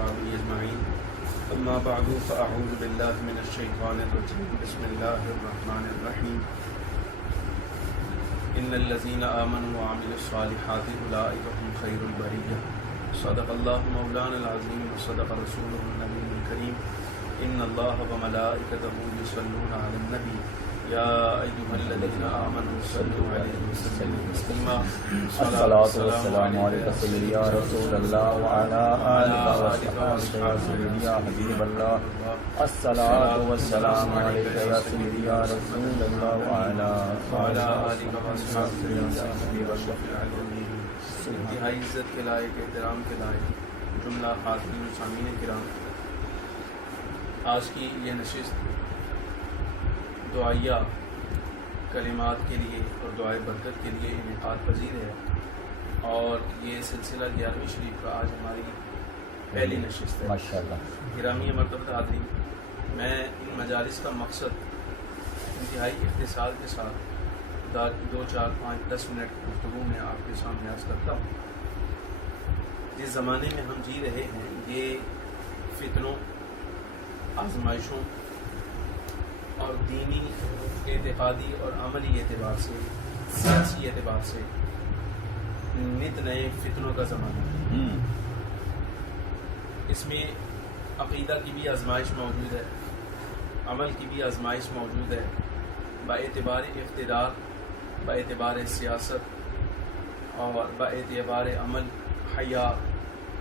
وأصحابه أجمعين أما بعد فأعوذ بالله من الشيطان الرجيم بسم الله الرحمن الرحيم إن الذين آمنوا وعملوا الصالحات أولئك هم خير البرية صدق الله مولانا العظيم وصدق رسوله النبي الكريم إن الله وملائكته يصلون على النبي يا أيها الذين آمنوا صلوا عليه وسلموا تسليما الصلاة والسلام عليك سيدي يا رسول الله وعلى آلك وصحبك يا سيدي يا حبيب الله الصلاة والسلام عليك يا سيدي يا رسول الله وعلى آلك وصحبك يا حبيب الله انتہائی عزت کے لائق احترام کے لائق جملہ خاتون و سامعین کرام، آج کی یہ نشست دعائیہ کلمات کے لیے اور دعائے برکت کے لیے انعقاد پذیر ہے، اور یہ سلسلہ 11ویں شریف کا آج ہماری پہلی نشست ہے ماشاءاللہ۔ گرامی مرتبہ حاضرین، میں ان مجالس کا مقصد انتہائی اختصار کے ساتھ 2 4 5 10 منٹ گفتگو میں آپ کے سامنے عرض کرتا ہوں۔ جس زمانے میں ہم جی رہے ہیں یہ فتنوں، آزمائشوں اور دینی، اعتقادی اور عملی اعتبار سے، سیاسی اعتبار سے نت نئے فتنوں کا زمانہ ہے۔ اس میں عقیدہ کی بھی آزمائش موجود ہے، عمل کی بھی آزمائش موجود ہے، باعتبار اقتدار، باعتبار سیاست اور باعتبار عمل، حیا،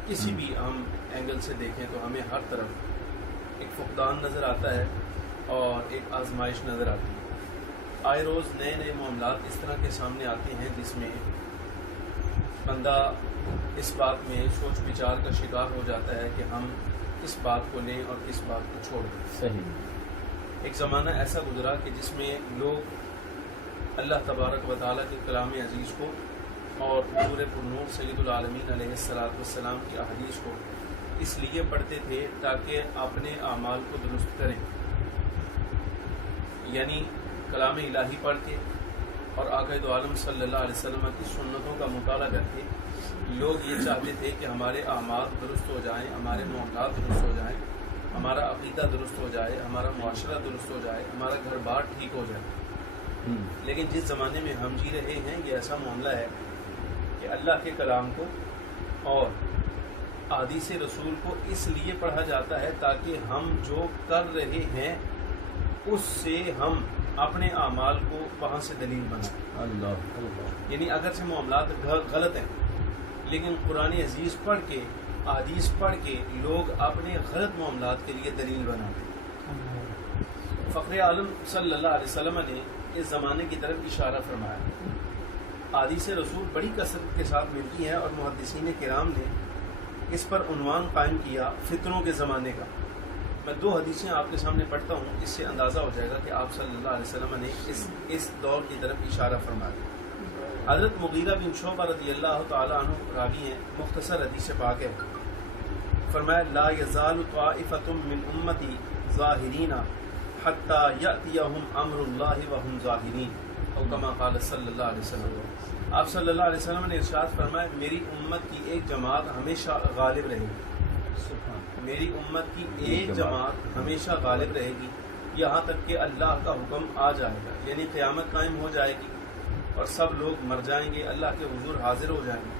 کسی بھی ہم اینگل سے دیکھیں تو ہمیں ہر طرف ایک فقدان نظر آتا ہے اور ایک آزمائش نظر آتی ہے۔ آئے روز نئے نئے معاملات اس طرح کے سامنے آتے ہیں جس میں بندہ اس بات میں سوچ بچار کا شکار ہو جاتا ہے کہ ہم کس بات کو لیں اور کس بات کو چھوڑ دیں۔ صحیح۔ ایک زمانہ ایسا گزرا کہ جس میں لوگ اللہ تبارک و تعالیٰ کے کلام عزیز کو اور نور پر نور سید العالمین علیہ السلام کی احادیث کو اس لیے پڑھتے تھے تاکہ اپنے اعمال کو درست کریں، یعنی کلام الہی پڑھ کے اور آقا دو عالم صلی اللہ علیہ وسلم کی سنتوں کا مطالعہ کر کے لوگ یہ چاہتے تھے کہ ہمارے اعمال درست ہو جائیں، ہمارے معاملات درست ہو جائیں، ہمارا عقیدہ درست ہو جائے، ہمارا معاشرہ درست ہو جائے، ہمارا گھر بار ٹھیک ہو جائے۔ لیکن جس زمانے میں ہم جی رہے ہیں یہ ایسا معاملہ ہے کہ اللہ کے کلام کو اور احادیث رسول کو اس لیے پڑھا جاتا ہے تاکہ ہم جو کر رہے ہیں اس سے ہم اپنے اعمال کو وہاں سے دلیل بنائیں۔ اللہ یعنی اگرچہ معاملات غلط ہیں لیکن قرآن عزیز پڑھ کے، احادیث پڑھ کے لوگ اپنے غلط معاملات کے لیے دلیل بناتے ہیں۔ فخر عالم صلی اللہ علیہ وسلم نے اس زمانے کی طرف اشارہ فرمایا۔ احادیث رسول بڑی کثرت کے ساتھ ملتی ہیں اور محدثین کرام نے اس پر عنوان قائم کیا فتنوں کے زمانے کا۔ میں 2 حدیثیں آپ کے سامنے پڑھتا ہوں، اس سے اندازہ ہو جائے گا کہ آپ صلی اللہ علیہ وسلم نے اس دور کی طرف اشارہ فرمایا۔ حضرت مغیرہ بن شعبہ رضی اللہ تعالی عنہ راوی ہیں، مختصر حدیث پاک ہے۔ فرمایا لا یزال طائفۃ من امتی ظاہرین حتی یأتیہم امر اللہ وہم ظاہرین، او کما قال صلی اللہ علیہ وسلم۔ آپ صلی اللہ علیہ وسلم نے ارشاد فرمایا میری امت کی ایک جماعت ہمیشہ غالب رہے گی، میری امت کی ایک جماعت ہمیشہ غالب رہے گی یہاں تک کہ اللہ کا حکم آ جائے گا، یعنی قیامت قائم ہو جائے گی اور سب لوگ مر جائیں گے، اللہ کے حضور حاضر ہو جائیں گے،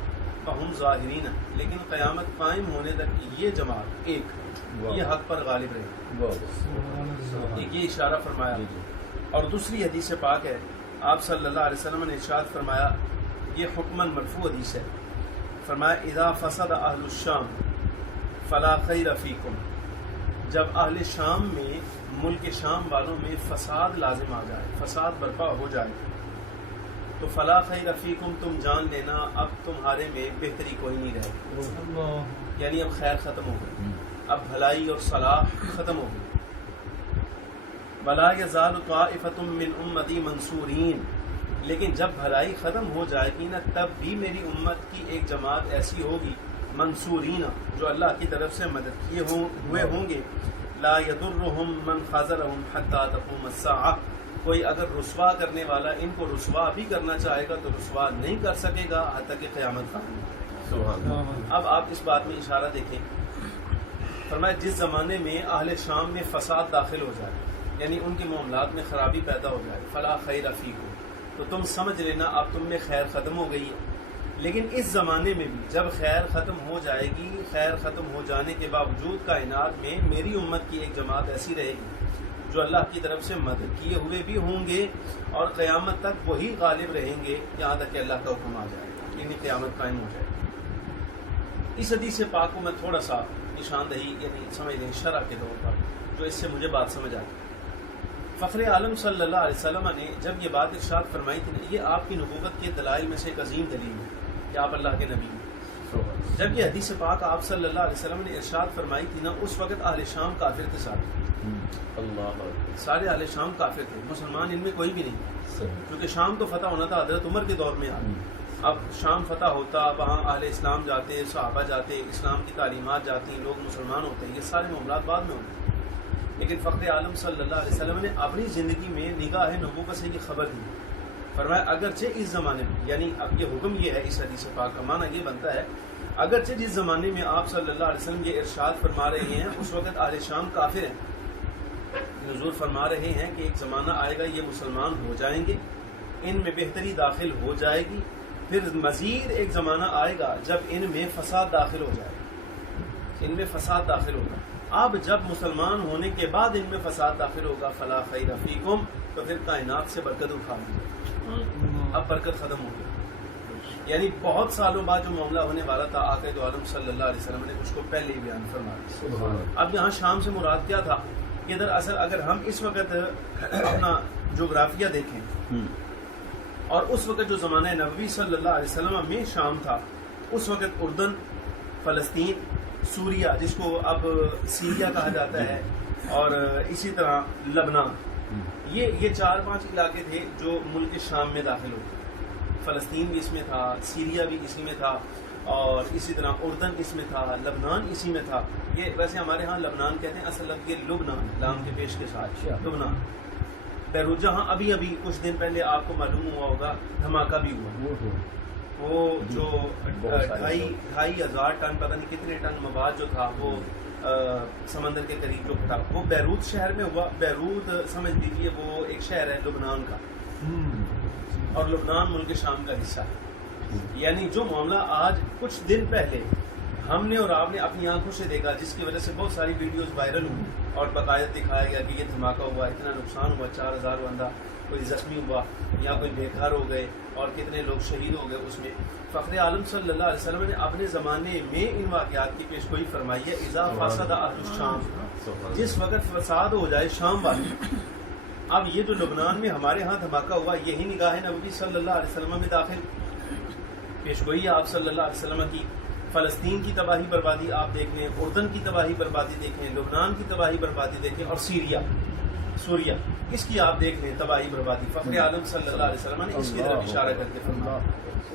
فہم ظاہرین، لیکن قیامت قائم ہونے تک یہ جماعت ایک یہ حق پر غالب رہے گی۔ ایک یہ اشارہ فرمایا۔ اور دوسری حدیث پاک ہے، آپ صلی اللہ علیہ وسلم نے ارشاد فرمایا، یہ حکماً مرفوع حدیث ہے، فرمایا اذا فسد اہل الشام فلا خیر فیکم، جب اہل شام میں، ملک شام والوں میں فساد لازم آ جائے، فساد برپا ہو جائے تو فلا خیر فیکم، تم جان لینا اب تمہارے میں بہتری کوئی نہیں رہے گی، یعنی اب خیر ختم ہو گئی، اب بھلائی اور صلاح ختم ہو گئی۔ ولا یزال طائفۃ من امتی منصورین، لیکن جب بھلائی ختم ہو جائے گی نا تب بھی میری امت کی ایک جماعت ایسی ہوگی منصورین جو اللہ کی طرف سے مدد کیے ہوئے ہوں گے، لا یضرهم من خذلهم حتی تقوم الساعہ، کوئی اگر رسوا کرنے والا ان کو رسوا بھی کرنا چاہے گا تو رسوا نہیں کر سکے گا حتیٰ کہ قیامت قائم ہو۔ اب آپ اس بات میں اشارہ دیکھیں فرمایا جس زمانے میں اہل شام میں فساد داخل ہو جائے، یعنی ان کے معاملات میں خرابی پیدا ہو جائے، فلا خیر فیکم، تو تم سمجھ لینا اب تم میں خیر ختم ہو گئی ہے۔ لیکن اس زمانے میں بھی جب خیر ختم ہو جائے گی، خیر ختم ہو جانے کے باوجود کائنات میں میری امت کی ایک جماعت ایسی رہے گی جو اللہ کی طرف سے مدد کیے ہوئے بھی ہوں گے، اور قیامت تک وہی غالب رہیں گے یہاں تک کہ اللہ کا حکم آ جائے گا، یعنی قیامت قائم ہو جائے گی۔ اس حدیث پاک کو میں تھوڑا سا نشاندہی یعنی سمجھ لیں شرح کے طور پر جو اس سے مجھے بات سمجھ آئی۔ فخر عالم صلی اللہ علیہ وسلم نے جب یہ بات ارشاد فرمائی تھی، یہ آپ کی نبوت کے دلائل میں سے ایک عظیم دلیل ہے کہ آپ اللہ کے نبی ہیں۔ جب یہ حدیث پاک آپ صلی اللہ علیہ وسلم نے ارشاد فرمائی تھی نا، اس وقت اہل شام کافر تھے، سارے اہل شام کافر تھے، مسلمان ان میں کوئی بھی نہیں، کیونکہ شام تو فتح ہونا تھا حضرت عمر کے دور میں اب شام فتح ہوتا، وہاں اہل اسلام جاتے، صحابہ جاتے، اسلام کی تعلیمات جاتی، لوگ مسلمان ہوتے، یہ سارے معاملات بعد میں ہوتے۔ لیکن فخر عالم صلی اللہ علیہ وسلم نے اپنی زندگی میں نگاہ نبوت سے یہ خبر دی، فرمایا اگرچہ اس زمانے میں، یعنی اب یہ حکم یہ ہے، اس حدیث پاک کا معنی یہ بنتا ہے، اگرچہ جس زمانے میں آپ صلی اللہ علیہ وسلم یہ ارشاد فرما رہے ہیں اس وقت اہل شام کافر ہیں، حضور فرما رہے ہیں کہ ایک زمانہ آئے گا یہ مسلمان ہو جائیں گے، ان میں بہتری داخل ہو جائے گی، پھر مزید ایک زمانہ آئے گا جب ان میں فساد داخل ہو جائے گا، ان میں فساد داخل ہوگا۔ اب جب مسلمان ہونے کے بعد ان میں فساد داخل ہوگا، فلا خیر فیکم، تو پھر کائنات سے برکت اٹھا لیں، اب برکت ختم ہو گئی، یعنی بہت سالوں بعد جو معاملہ ہونے والا تھا آقا دو عالم صلی اللہ علیہ وسلم نے اس کو پہلے ہی بیان فرمایا۔ اب یہاں شام سے مراد کیا تھا کہ دراصل اگر ہم اس وقت اپنا جغرافیہ دیکھیں اور اس وقت جو زمانہ نبوی صلی اللہ علیہ وسلم میں شام تھا، اس وقت اردن، فلسطین، سوریا جس کو اب سیریا کہا جاتا ہے، اور اسی طرح لبنان، یہ 4-5 علاقے تھے جو ملک شام میں داخل ہوتے، فلسطین بھی اس میں تھا، سیریا بھی اسی میں تھا، اور اسی طرح اردن اس میں تھا، لبنان اسی میں تھا۔ یہ ویسے ہمارے ہاں لبنان کہتے ہیں، اصل لفظ یہ لبنان، لام کے پیش کے ساتھ لبنان۔ بیروت جہاں ابھی کچھ دن پہلے آپ کو معلوم ہوا ہوگا دھماکہ بھی ہوا، وہ جو 2,500 ٹن پتہ نہیں کتنے ٹن مواد جو تھا وہ سمندر کے قریب جو پھٹا، وہ بیروت شہر میں ہوا۔ بیروت سمجھ لیجیے وہ ایک شہر ہے لبنان کا، اور لبنان ملک شام کا حصہ ہے۔ یعنی جو معاملہ آج کچھ دن پہلے ہم نے اور آپ نے اپنی آنکھوں سے دیکھا، جس کی وجہ سے بہت ساری ویڈیوز وائرل ہوئی اور باقاعدہ دکھایا گیا کہ یہ دھماکہ ہوا، اتنا نقصان ہوا، 4,000 بندہ کوئی زخمی ہوا یا کوئی بے گھر ہو گئے اور کتنے لوگ شہید ہو گئے اس میں۔ فخر عالم صلی اللہ علیہ وسلم نے اپنے زمانے میں ان واقعات کی پیش گوئی فرمائی ہے، اذا فسد اہل الشام، جس وقت فساد ہو جائے شام والے۔ اب یہ جو لبنان میں ہمارے ہاں دھماکہ ہوا، یہی نگاہ نبوی صلی اللہ علیہ وسلم میں داخل پیش گوئی ہے آپ صلی اللہ علیہ وسلم کی۔ فلسطین کی تباہی بربادی آپ دیکھ لیں، اردن کی تباہی بربادی دیکھیں، لبنان کی تباہی بربادی دیکھیں، اور سوریا اس کی آپ دیکھ لیں تباہی بربادی۔ فخر عالم صلی اللہ علیہ وسلم نے اس کی طرف اشارہ کر کے فرمایا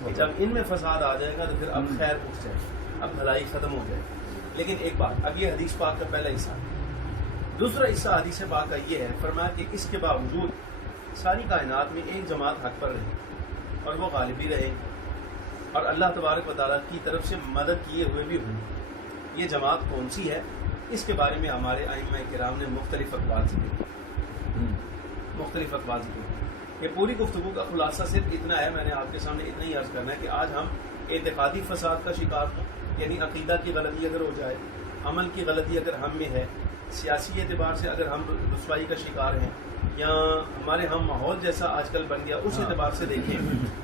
کہ جب ان میں فساد آ جائے گا تو پھر اب خیر اٹھ جائے، اب بھلائی ختم ہو جائے۔ لیکن ایک بات، اب یہ حدیث پاک کا پہلا حصہ، دوسرا حصہ حدیث پاک کا یہ ہے، فرمایا کہ اس کے باوجود ساری کائنات میں ایک جماعت حق پر رہے اور وہ غالب بھی رہے اور اللہ تبارک و تعالیٰ کی طرف سے مدد کیے ہوئے بھی ہوں۔ یہ جماعت کون سی ہے، اس کے بارے میں ہمارے ائمہ کرام نے مختلف اقوال ذکر یہ پوری گفتگو کا خلاصہ صرف اتنا ہے، میں نے آپ کے سامنے اتنا ہی عرض کرنا ہے کہ آج ہم اعتقادی فساد کا شکار ہوں، یعنی عقیدہ کی غلطی اگر ہو جائے، عمل کی غلطی اگر ہم میں ہے، سیاسی اعتبار سے اگر ہم رسوائی کا شکار ہیں، یا ہمارے ہم ماحول جیسا آج کل بن گیا، اس اعتبار سے دیکھیں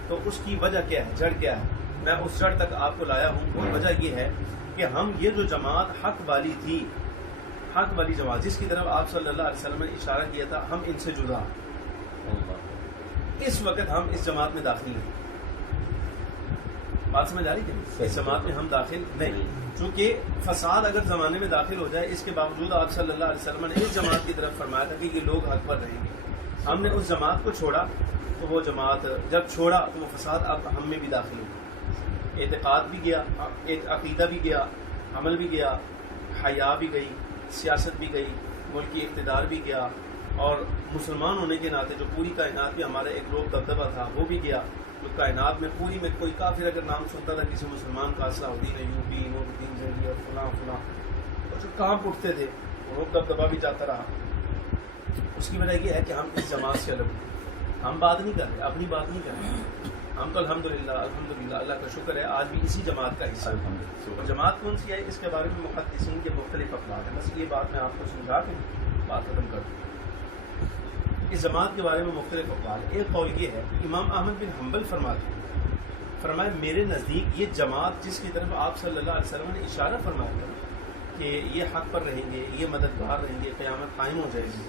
تو اس کی وجہ کیا ہے، جڑ کیا ہے، میں اس جڑ تک آپ کو لایا ہوں۔ اور وجہ یہ ہے کہ ہم یہ جو جماعت حق والی تھی، حق والی جماعت جس کی طرف آپ صلی اللہ علیہ وسلم نے اشارہ کیا تھا، ہم ان سے جدا، اس وقت ہم اس جماعت میں داخل نہیں۔ بات سمجھ آ رہی کہ اس جماعت میں ہم داخل نہیں، چونکہ فساد اگر زمانے میں داخل ہو جائے، اس کے باوجود آپ صلی اللہ علیہ وسلم نے اس جماعت کی طرف فرمایا تھا کہ یہ لوگ حق پر رہیں گے۔ ہم نے اس جماعت کو چھوڑا تو وہ جماعت جب چھوڑا تو وہ فساد اب ہم میں بھی داخل ہو گیا، اعتقاد بھی گیا، عقیدہ بھی گیا، عمل بھی گیا، حیا بھی گئی، سیاست بھی گئی، ملکی اقتدار بھی گیا، اور مسلمان ہونے کے ناطے جو پوری کائنات میں ہمارا ایک لوگ دبدبہ تھا وہ بھی گیا۔ تو کائنات میں پوری میں کوئی کافر اگر نام سنتا تھا کسی مسلمان کا، صلاح الدین ایوبی، نور الدین زنگی اور فلاں فلاں، اور جو کانپ اٹھتے تھے، روک دبدبا بھی جاتا رہا. اس کی وجہ یہ ہے کہ ہم اس جماعت سے الگ ہیں. ہم بات نہیں کر رہے، اپنی بات نہیں کر رہے. ہم تو الحمدللہ اللہ کا شکر ہے آج بھی اسی جماعت کا حصہ ہیں. اور جماعت کون سی ہے اس کے بارے میں محدثین کے مختلف اقوال ہیں. بس یہ بات میں آپ کو سمجھا کے بات ختم کر دوں. اس جماعت کے بارے میں مختلف اقوال. ایک قول یہ ہے کہ امام احمد بن حنبل فرمائے میرے نزدیک یہ جماعت جس کی طرف آپ صلی اللہ علیہ وسلم نے اشارہ فرمایا تھا کہ یہ حق پر رہیں گے، یہ مددگار رہیں گے، قیامت قائم ہو جائے گی،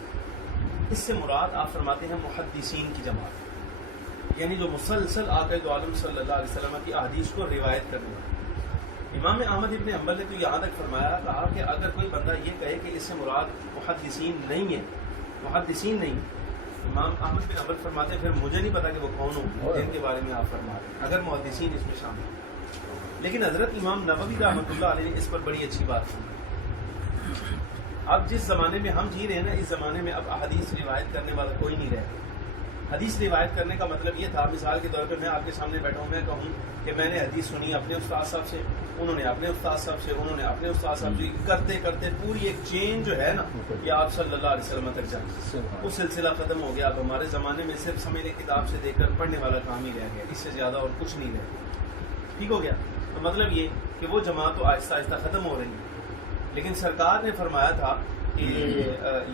اس سے مراد آپ فرماتے ہیں محدثین کی جماعت، یعنی جو مسلسل آقا دو عالم صلی اللہ علیہ وسلم کی احادیث کو روایت کرنے والے. امام احمد ابن حنبل نے تو یہاں تک فرمایا کہا کہ اگر کوئی بندہ یہ کہے کہ اس سے مراد محدثین نہیں ہے، امام احمد بن حنبل فرماتے ہیں پھر مجھے نہیں پتا کہ وہ کون ہوں جن کے بارے میں آپ فرما رہے ہیں اگر محدثین اس میں شامل ہیں. لیکن حضرت امام نووی رحمۃ اللہ علیہ نے اس پر بڑی اچھی بات کی. اب جس زمانے میں ہم جی رہے ہیں نا، اس زمانے میں اب احادیث روایت کرنے والا کوئی نہیں رہا. حدیث روایت کرنے کا مطلب یہ تھا، مثال کے طور پہ میں آپ کے سامنے بیٹھا ہوں، میں کہوں کہ میں نے حدیث سنی اپنے استاد صاحب سے، انہوں نے اپنے استاد صاحب سے، انہوں نے اپنے استاد صاحب سے، کرتے کرتے پوری ایک چین جو ہے نا یہ آپ صلی اللہ علیہ وسلم تک جائے. وہ سلسلہ ختم ہو گیا. اب ہمارے زمانے میں صرف سمجھ لیں کتاب سے دیکھ کر پڑھنے والا کام ہی رہ گیا، اس سے زیادہ اور کچھ نہیں رہا. ٹھیک ہو گیا. تو مطلب یہ کہ وہ جماعت تو آہستہ آہستہ ختم ہو رہی ہے، لیکن سرکار نے فرمایا تھا کہ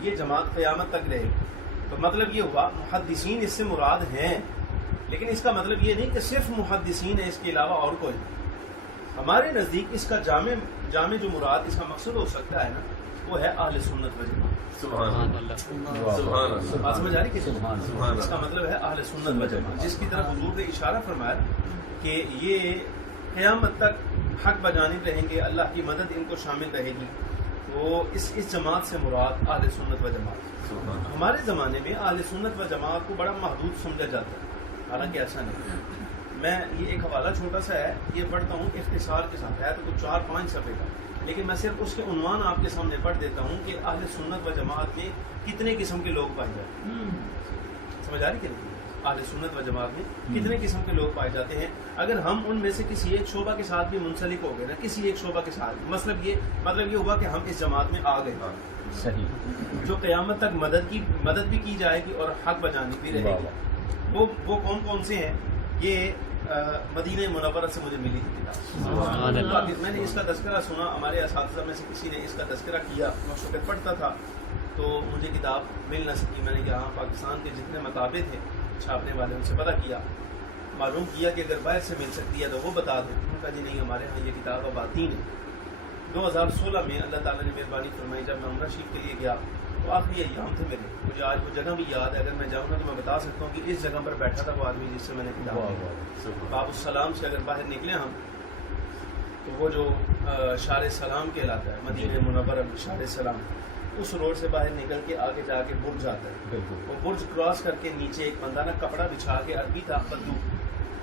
یہ جماعت قیامت تک رہے گی. تو مطلب یہ ہوا محدثین اس سے مراد ہیں، لیکن اس کا مطلب یہ نہیں کہ صرف محدثین ہے، اس کے علاوہ اور کوئی. ہمارے نزدیک اس کا جامع جو مراد اس کا مقصد ہو سکتا ہے نا وہ ہے اہل سنت و جماعت. سبحان اللہ، سبحان اللہ. بات سمجھ آ رہی کہ اس کا مطلب ہے اہل سنت و جماعت، جس کی طرف حضور نے اشارہ فرمایا کہ یہ قیامت تک حق بجانب رہیں گے، اللہ کی مدد ان کو شامل رہے گی. وہ اس جماعت سے مراد اہل سنت و جماعت. ہمارے زمانے میں اہل سنت و جماعت کو بڑا محدود سمجھا جاتا ہے، حالانکہ ایسا نہیں. میں یہ ایک حوالہ چھوٹا سا ہے، یہ پڑھتا ہوں اختصار کے ساتھ، ہے تو کچھ 4-5 صفحے کا، لیکن میں صرف اس کے عنوان آپ کے سامنے پڑھ دیتا ہوں کہ اہل سنت و جماعت میں کتنے قسم کے لوگ پائے جاتے ہیں. سمجھ آ رہی کہ نہیں؟ اہل سنت و جماعت میں کتنے قسم کے لوگ پائے جاتے ہیں. اگر ہم ان میں سے کسی ایک شعبہ کے ساتھ بھی منسلک ہو گئے نا، کسی ایک شعبہ کے ساتھ، مطلب یہ ہوا کہ ہم اس جماعت میں آ گئے، صحیح، جو قیامت تک مدد بھی کی جائے گی اور حق بجانب بھی رہے گی. وہ کون سے ہیں؟ یہ مدینہ منورہ سے مجھے ملی تھی کتاب. میں نے اس کا تذکرہ سنا، ہمارے اساتذہ میں سے کسی نے اس کا تذکرہ کیا، میں اس وقت پڑھتا تھا تو مجھے کتاب مل نہ سکی. میں نے یہاں پاکستان کے جتنے مطابع تھے چھاپنے والے ان سے پتہ کیا، معلوم کیا کہ اگر باہر سے مل سکتی ہے تو وہ بتا دیں. انہوں نے کہا جی نہیں، ہمارے ہاں یہ کتاب اب آتی نہیں. 2016 میں اللہ تعالیٰ نے مہربانی فرمائی، جب میں عمرہ شریف کے لیے گیا تو آخری ایام تھے میرے، مجھے آج وہ جگہ بھی یاد ہے. اگر میں جاؤں گا تو میں بتا سکتا ہوں کہ اس جگہ پر بیٹھا تھا وہ آدمی جس سے میں نے کتاب. باب السلام سے اگر باہر نکلے ہم تو وہ جو شار سلام کہلاتا ہے، مدینہ منورہ میں شار سلام، اس روڈ سے باہر نکل کے آگے جا کے برج آتا ہے. وہ برج کراس کر کے نیچے ایک بندہ نا کپڑا بچھا کے، عربی تھا بدو،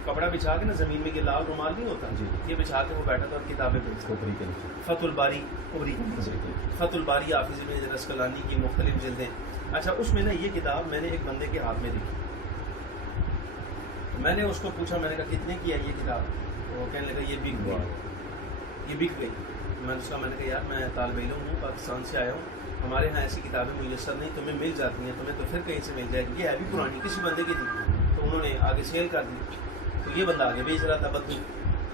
کپڑا بچھا کے نا زمین میں یہ لال رومال نہیں ہوتا، یہ بچھا کے وہ بیٹھا تھا اور کتابیں پڑھتا. فتح الباری فتح الباری حافظ ابن حجر اسقلانی کی مختلف جلدیں. اچھا، اس میں نا یہ کتاب میں نے ایک بندے کے ہاتھ میں دیکھی. میں نے اس کو پوچھا، میں نے کہا کتنے کی ہے یہ کتاب؟ وہ کہنے لگا یہ بک گئی. میں نے کہا یار میں طالب علم ہوں، پاکستان سے آیا ہوں، ہمارے ہاں ایسی کتابیں میسر نہیں، تمہیں مل جاتی ہیں، تمہیں تو پھر کہیں سے مل جائے گی. یہ ہے بھی پرانی، کسی بندے کی تھی تو انہوں نے آگے سیل کر دی. تو یہ بندہ آگے بیچ رہا تھا، بدو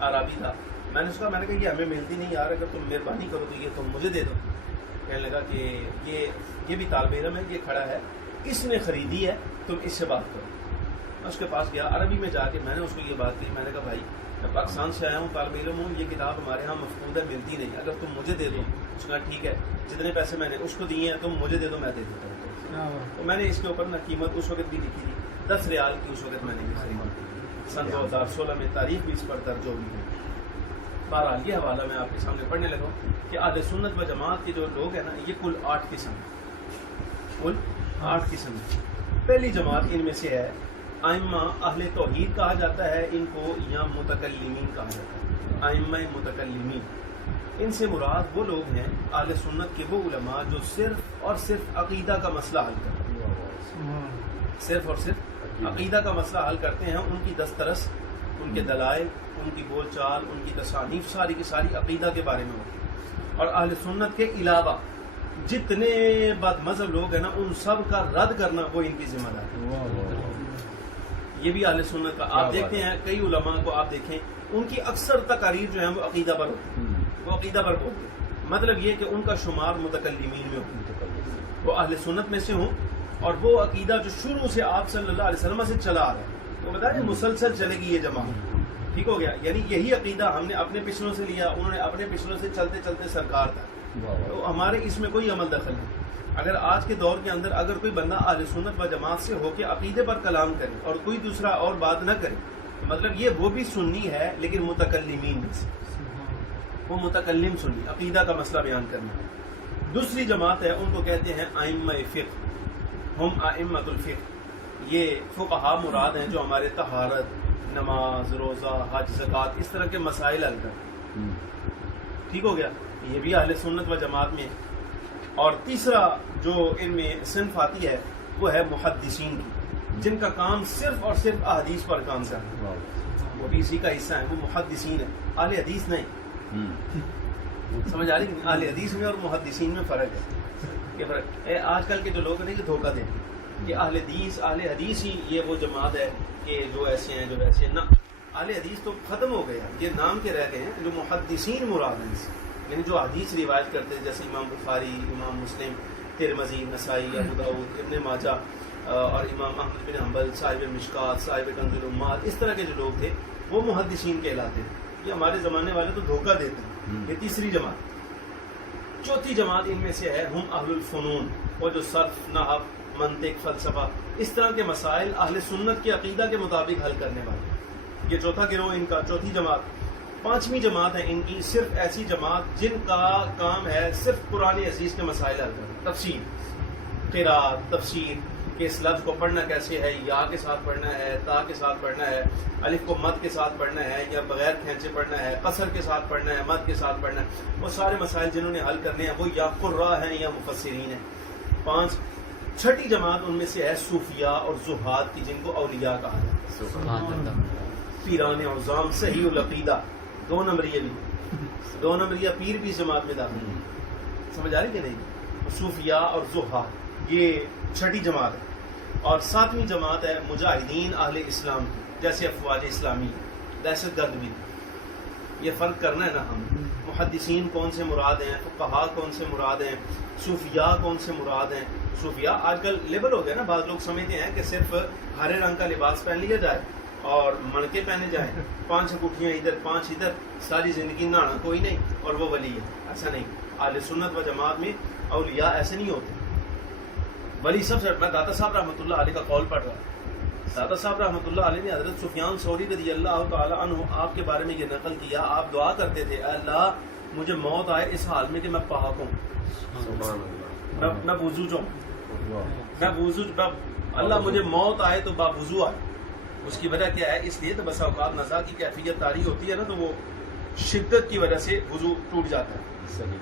عربی تھا. میں نے کہا کہ یہ ہمیں ملتی نہیں یار، اگر تم مہربانی کرو تو یہ تم مجھے دے دو. کہنے لگا کہ یہ بھی طالب علم ہے، یہ کھڑا ہے، اس نے خریدی ہے، تم اس سے بات کرو. میں اس کے پاس گیا، عربی میں جا کے میں نے اس کو یہ بات کی. میں نے کہا بھائی میں پاکستان سے آیا ہوں، طالب علم ہوں، یہ کتاب ہمارے ہاں مفقود ہے، ملتی نہیں، اگر تم مجھے دے دو. اس کا ٹھیک ہے، جتنے پیسے میں نے اس کو دیے ہیں تم مجھے دے دو، میں دے دیتا ہوں. تو میں نے اس کے اوپر نا قیمت اس وقت بھی لکھی تھی 10 ریال کی. اس وقت میں نے بھی خریدی سن 2016 میں، تاریخ بھی اس پر درج ہوئی ہے. بہرحال یہ حوالہ میں آپ کے سامنے پڑھنے لگا کہ اہل سنت و جماعت کے جو لوگ ہیں نا، یہ کل 8 قسم ہیں. پہلی جماعت ان میں سے ہے ائمہ اہل توحید کہا جاتا ہے ان کو، یا متکلمین کہا جاتا ہے، ائمہ متکلمین. ان سے مراد وہ لوگ ہیں اہل سنت کے وہ علماء جو صرف اور صرف عقیدہ کا مسئلہ حل کرتے ہیں. صرف اور صرف عقیدہ کا مسئلہ حل کرتے ہیں. ان کی دسترس، ان کے دلائل، ان کی بول چال، ان کی تصانیف ساری کی ساری عقیدہ کے بارے میں ہوتی ہے. اور اہل سنت کے علاوہ جتنے بد مذہب لوگ ہیں نا ان سب کا رد کرنا وہ ان کی ذمہ داری ہے. یہ بھی اہل سنت کا. آپ دیکھتے ہیں کئی علماء کو آپ دیکھیں ان کی اکثر تقاریر جو ہیں وہ عقیدہ پر ہوتی ہیں, وہ عقیدہ پر بولتے ہیں. مطلب یہ کہ ان کا شمار متکلمین میں ہو, وہ اہل سنت میں سے ہوں اور وہ عقیدہ جو شروع سے آپ صلی اللہ علیہ وسلم سے چلا آ رہا ہے وہ بتائیں مسلسل چلے گی یہ جماعت. ٹھیک ہو گیا, یعنی یہی عقیدہ ہم نے اپنے پچھلوں سے لیا, انہوں نے اپنے پچھلوں سے چلتے چلتے سرکار تک. تو ہمارے اس میں کوئی عمل دخل نہیں. اگر آج کے دور کے اندر اگر کوئی بندہ اہل سنت و جماعت سے ہو کے عقیدے پر کلام کرے اور کوئی دوسرا اور بات نہ کرے, مطلب یہ وہ بھی سنی ہے لیکن متکلمین میں سے, وہ متکلم سنی, عقیدہ کا مسئلہ بیان کرنا. دوسری جماعت ہے ان کو کہتے ہیں ائمہ فقہ, ہم ائمۃ الفقہ. یہ فقہا مراد ہیں جو ہمارے طہارت, نماز, روزہ, حج, زکوٰۃ اس طرح کے مسائل حل کرتے. ٹھیک ہو گیا, یہ بھی اہل سنت و جماعت میں. اور تیسرا جو ان میں صنف آتی ہے وہ ہے محدثین کی, جن کا کام صرف اور صرف احادیث پر کام کرنا ہے, وہ بھی اسی کا حصہ ہے, وہ محدثین ہے, اہل حدیث نہیں. سمجھ آ رہی ہے, اہل حدیث میں اور محدثین میں فرق ہے. یہ فرق ہے. آج کل کے جو لوگ ہیں یہ دھوکہ دیتے ہیں کہ اہل حدیث ہی یہ وہ جماعت ہے کہ جو ایسے ہیں جو ویسے ہیں. نہ, اہل حدیث تو ختم ہو گیا, یہ نام کے رہ گئے ہیں. جو محدثین مراد ہیں یعنی جو حدیث روایت کرتے ہیں, جیسے امام بخاری, امام مسلم, ترمذی, نسائی, ابو داؤد, ابن ماجہ اور امام احمد بن حنبل, صاحب مشکات, صاحب کنز الامہات, اس طرح کے جو لوگ تھے وہ محدثین کہلاتے ہیں. یہ ہمارے زمانے والے تو دھوکہ دیتے ہیں. یہ تیسری جماعت. چوتھی جماعت ان میں سے ہے ہم اہل الفنون, وہ جو صرف, نحو, منطق, فلسفہ اس طرح کے مسائل اہل سنت کے عقیدہ کے مطابق حل کرنے والے. یہ چوتھا گروہ ان کا, چوتھی جماعت. پانچویں جماعت ہے ان کی صرف ایسی جماعت جن کا کام ہے صرف قرآن عزیز کے مسائل حل کرنا. تفسیر, قراءت, تفسیر کہ اس لفظ کو پڑھنا کیسے ہے, یا کے ساتھ پڑھنا ہے, تا کے ساتھ پڑھنا ہے, الف کو مد کے ساتھ پڑھنا ہے یا بغیر کھینچے پڑھنا ہے, قصر کے ساتھ پڑھنا ہے, مد کے ساتھ پڑھنا ہے. وہ سارے مسائل جنہوں نے حل کرنے ہیں وہ یا قراء ہیں یا مفسرین ہیں. 5. چھٹی جماعت ان میں سے ہے صوفیاء اور زہاد کی, جن کو اولیاء کہا جاتا ہے. پیران عظام, صحیح العقیدہ, 2 نمبریہ بھی, 2 نمبریہ پیر بھی جماعت میں داخل. سمجھ آ رہی کہ نہیں؟ صوفیاء اور زہاد یہ چھٹی جماعت ہے. اور 7ویں جماعت ہے مجاہدین اہل اسلام کی, جیسے افواج اسلامی, دہشت گرد بھی. یہ فرق کرنا ہے نا ہم, محدثین کون سے مراد ہیں, فقہا کون سے مراد ہیں, صوفیاء کون سے مراد ہیں. صوفیاء آج کل لیبل ہو گیا نا, بعض لوگ سمجھتے ہیں کہ صرف ہرے رنگ کا لباس پہن لیا جائے اور منکے پہنے جائیں, 5 انگوٹھیاں ادھر 5 ادھر, ساری زندگی نہانا کوئی نہیں اور وہ ولی ہے. ایسا نہیں. اہل سنت و جماعت میں اولیاء ایسے نہیں ہوتے. ولی سب سے, میں داتا صاحب رحمۃ اللہ علیہ کا قول پڑھ رہا. داتا صاحب رحمۃ اللہ علیہ نے حضرت سفیان ثوری رضی اللہ تعالی عنہ آپ کے بارے میں یہ نقل کیا, آپ دعا کرتے تھے, اے اللہ مجھے موت آئے اس حال میں کہ میں پاک ہوں, میں وضو جو ہوں, میں وضو, اللہ مجھے موت آئے تو با وضو آئے. اس کی وجہ کیا ہے؟ اس لیے تو بسا اوقات نزا کی کیفیت طاری ہوتی ہے نا, تو وہ شدت کی وجہ سے وضو ٹوٹ جاتا ہے,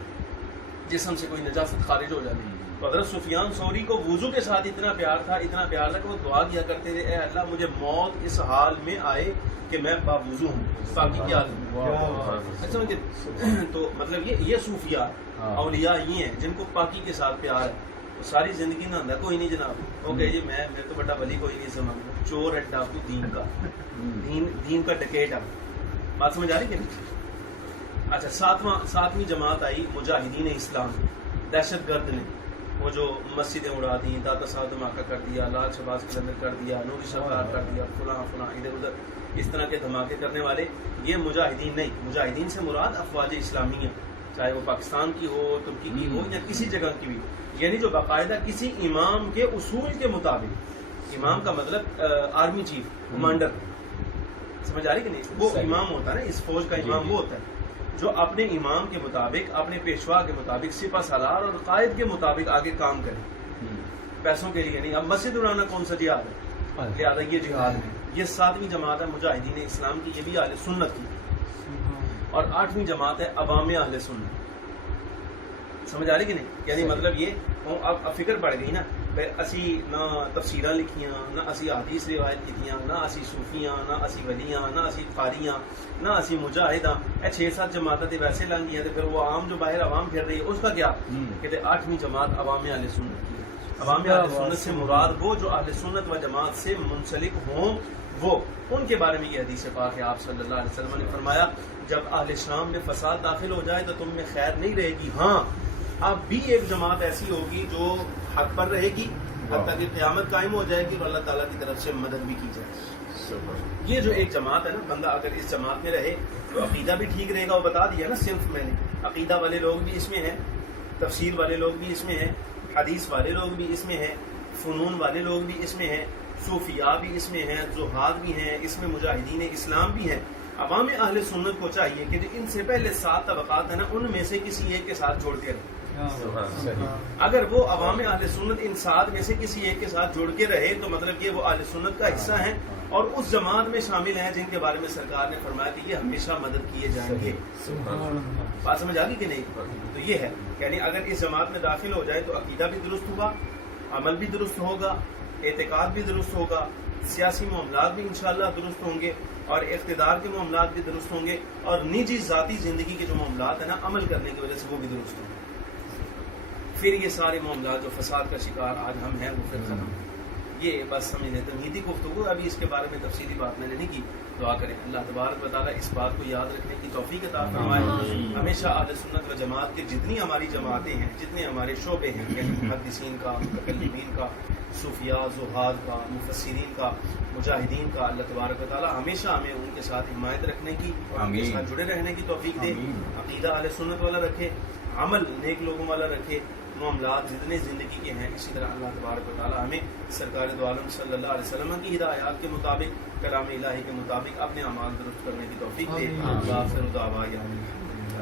جسم سے کوئی نجاست خارج ہو جاتی ہے. تو حضرت سفیان ثوری کو وضو کے ساتھ اتنا پیار تھا کہ وہ دعا کیا کرتے تھے, اے اللہ مجھے موت اس حال میں آئے کہ میں با وضو ہوں, پاکی کی حالت میں. تو مطلب یہ صوفیاء اولیاء یہ ہیں جن کو پاکی کے ساتھ پیار ہے. ساری زندگی نہ آتا کوئی نہیں جناب, وہ کہ جی میں تو بڑا ولی کوئی نہیں سمجھتا, چور ہے ڈاکو دین کا, دین کا ڈکیٹ ہے. بات سمجھ آ رہی کہ نہیں؟ اچھا, 7ویں جماعت آئی مجاہدین اسلام, دہشت گرد نے, وہ جو مسجدیں اڑا دی, داتا صاحب دھماکہ کر دیا, لال شہباز کے اندر کر دیا, نوری شفار کر دیا, فلاں ادھر ادھر اس طرح کے دھماکے کرنے والے, یہ مجاہدین نہیں. مجاہدین سے مراد افواج اسلامی ہیں, چاہے وہ پاکستان کی ہو, ترکی کی ہو یا کسی جگہ کی بھی, یعنی جو باقاعدہ کسی امام کے اصول کے مطابق, امام کا مطلب آرمی چیف, کمانڈر, سمجھ آ رہی کہ نہیں؟ وہ امام ہوتا ہے نا, اس فوج کا امام وہ ہوتا ہے جو اپنے امام کے مطابق, اپنے پیشوا کے مطابق, سپہ سالار اور قائد کے مطابق آگے کام کرے, پیسوں کے لیے نہیں. اب مسجد اڑانا کون سا جہاد ہے؟ لہٰذا یہ جہاد ہے. یہ 7ویں جماعت ہے مجاہدین اسلام کی, یہ بھی اہل سنت کی. اور 8ویں جماعت ہے عوام اہل سنت. سمجھ آ رہی کہ نہیں؟ یعنی مطلب یہ اب فکر پڑ گئی نا اسی نہ تفسیراں لکھیاں، نہ اسی حدیث روایت کیتیاں، نہ اسی صوفیاں، نہ اسی ولیاں، نہ اسی قاریاں، نہ اسی مجاہداں، اے 6-7 جماعتیں تے ویسے لنگ گئی، پھر وہ عام جو باہر عوام پھر رہی ہے اس کا کیا؟ کہ 8ویں جماعت عوام اہل سنت کی ہے۔ عوام اہل سنت سے مراد وہ جو اہل سنت و جماعت سے منسلک ہوں، وہ ان کے بارے میں یہ حدیث پاک ہے، آپ صلی اللہ علیہ وسلم نے فرمایا جب اہل اسلام میں فساد داخل ہو جائے تو تم میں خیر نہیں رہے گی، ہاں اب بھی ایک جماعت ایسی ہوگی جو حق پر رہے گی حتیٰ کہ قیامت قائم ہو جائے گی اور اللہ تعالیٰ کی طرف سے مدد بھی کی جائے۔ یہ جو ایک جماعت ہے نا، بندہ اگر اس جماعت میں رہے تو عقیدہ بھی ٹھیک رہے گا، وہ بتا دیا نا صنف میں نے، عقیدہ والے لوگ بھی اس میں ہیں، تفسیر والے لوگ بھی اس میں ہیں، حدیث والے لوگ بھی اس میں ہیں، فنون والے لوگ بھی اس میں ہیں، صوفیاء بھی اس میں ہیں، زہاد بھی ہیں، اس میں مجاہدین اسلام بھی ہیں۔ عوام اہل سنت کو چاہیے کہ جو ان سے پہلے 7 طبقات ہیں نا، ان میں سے کسی ایک کے ساتھ جوڑ کے رہے۔ اگر وہ عوام اہل سنت ان 7 میں سے کسی ایک کے ساتھ جوڑ کے رہے تو مطلب یہ وہ اہل سنت کا حصہ ہیں اور اس جماعت میں شامل ہیں جن کے بارے میں سرکار نے فرمایا کہ یہ ہمیشہ مدد کیے جائیں گے۔ بات سمجھ آ گئی کہ نہیں؟ تو یہ ہے یعنی اگر اس جماعت میں داخل ہو جائے تو عقیدہ بھی درست ہوگا، عمل بھی درست ہوگا، اعتقاد بھی درست ہوگا، سیاسی معاملات بھی انشاءاللہ درست ہوں گے اور اقتدار کے معاملات بھی درست ہوں گے اور نجی ذاتی زندگی کے جو معاملات ہیں نا، عمل کرنے کی وجہ سے وہ بھی درست ہوں گے۔ پھر یہ سارے معاملات جو فساد کا شکار آج ہم ہیں وہ پھر ختم۔ یہ بس سمجھیں تمہیدی گفتگو، ابھی اس کے بارے میں تفصیلی بات میں نے نہیں کی۔ دعا کریں اللہ تبارک و تعالیٰ اس بات کو یاد رکھنے کی توفیق عطا فرمائے، ہمیشہ اہل سنت و جماعت کے جتنی ہماری جماعتیں ہیں، جتنے ہمارے شعبے ہیں، یعنی محدثین کا، متکلمین کا، صوفیاء، زہاد کا، مفسرین کا، مجاہدین کا، اللہ تبارک و تعالیٰ ہمیشہ ہمیں ان کے ساتھ حمایت رکھنے کی اور ان کے ساتھ جڑے رہنے کی توفیق دے، عقیدہ اہل سنت والا رکھے، عمل نیک لوگوں والا رکھے، معاملات جتنے زندگی کے ہیں اسی طرح اللہ تبارک و تعالیٰ ہمیں سرکار دو عالم صلی اللہ علیہ وسلم کی ہدایات کے مطابق، کلام الہی کے مطابق اپنے اعمال درست کرنے کی توفیق دے۔ آخر دعوانا الحمدللہ۔